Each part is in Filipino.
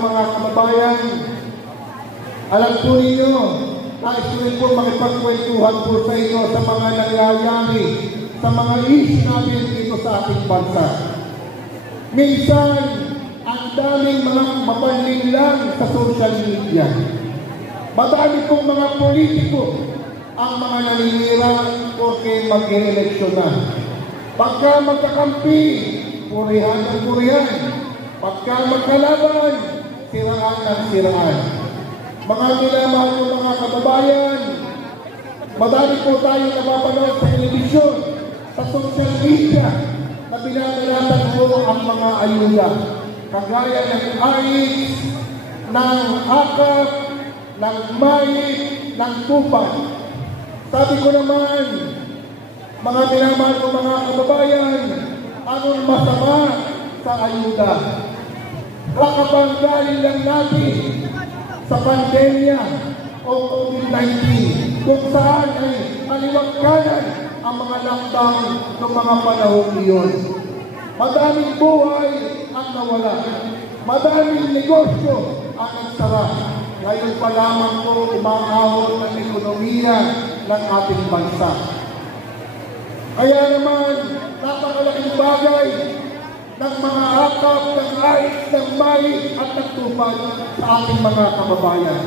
mga kababayan, alam po ninyo, nais ko rin po makipagkwentuhan po sa inyo sa mga nangyayari, sa mga issues namin dito sa ating bansa. Minsan, ang daming mga mapanling lang sa social media. Madami pong mga politiko ang mga naninira porque mag-eleksyon na. Pagka magkakampi, purihan ang purihan. Pagka magkalaban, siraan ang siraan. Mga minamahal ng mga kababayan, madami po tayo napapanood sa telebisyon, sa social media, na binabalatan po ang mga ayuda. Kagaya ng AIS, ng AKAP, ng MAIC, ng TUPAD. Sabi ko naman, mga minamahal ng mga kababayan, anong masama sa ayuda? Kakapanggaling lang natin sa pandemya o COVID-19 kung saan ay maliwagkanan ang mga lockdown ng mga panahon iyon. Madaming buhay ang nawala. Madaming negosyo ang nagsara. Ngayon pa lamang po umahon ng ekonomiya ng ating bansa. Kaya naman, napakalaking bagay ng mga AKAP, ng AIS, ng MAIC at ng TUPAD sa ating mga kababayan.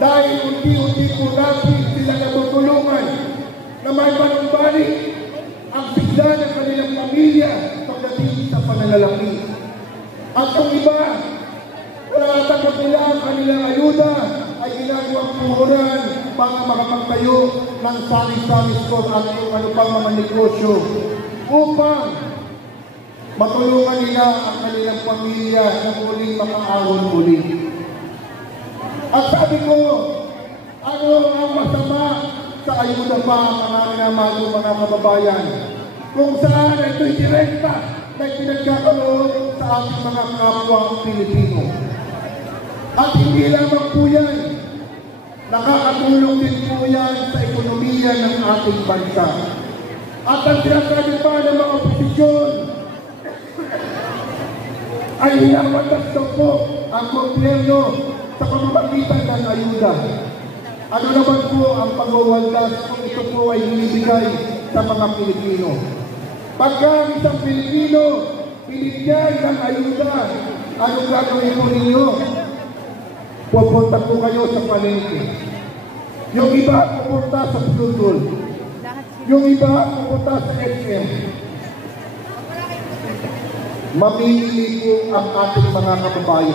Dahil unti-unti po natin sila natutulungan na may panumbalik ang sigla ng kanilang pamilya pagdating sa pananalapi. At yung iba, wala natakot nila ang kanilang ayuda ay ginagawang puhunan para makapagtayo ng sari-sari store at kung ano pang mga negosyo upang matulungan nila ang kanilang pamilya na muling makaahon muli. At sabi ko, ano ang masama sa ayuda pa mga minamahal mga kababayan? Kung saan ito'y direkta na pinagkakaroon sa ating mga kapwa Pilipino. At hindi lamang po yan, nakakatulong din po yan sa ekonomiya ng ating bansa. At ang sinasabi pa ng mga oposisyon ay hinawatas daw po ang gobyerno sa pamamagitan ng ayuda. Ano naman po ang pagwawaldas kung ito po ay binibigay sa mga Pilipino? Pagka ang isang Pilipino binigyan ng ayuda, anong gagawin po ninyo? Pupunta po kayo sa palengke. Yung iba pupunta sa Pudol. Yung iba pupunta sa SM. Mamimili po ang ating mga kababayan.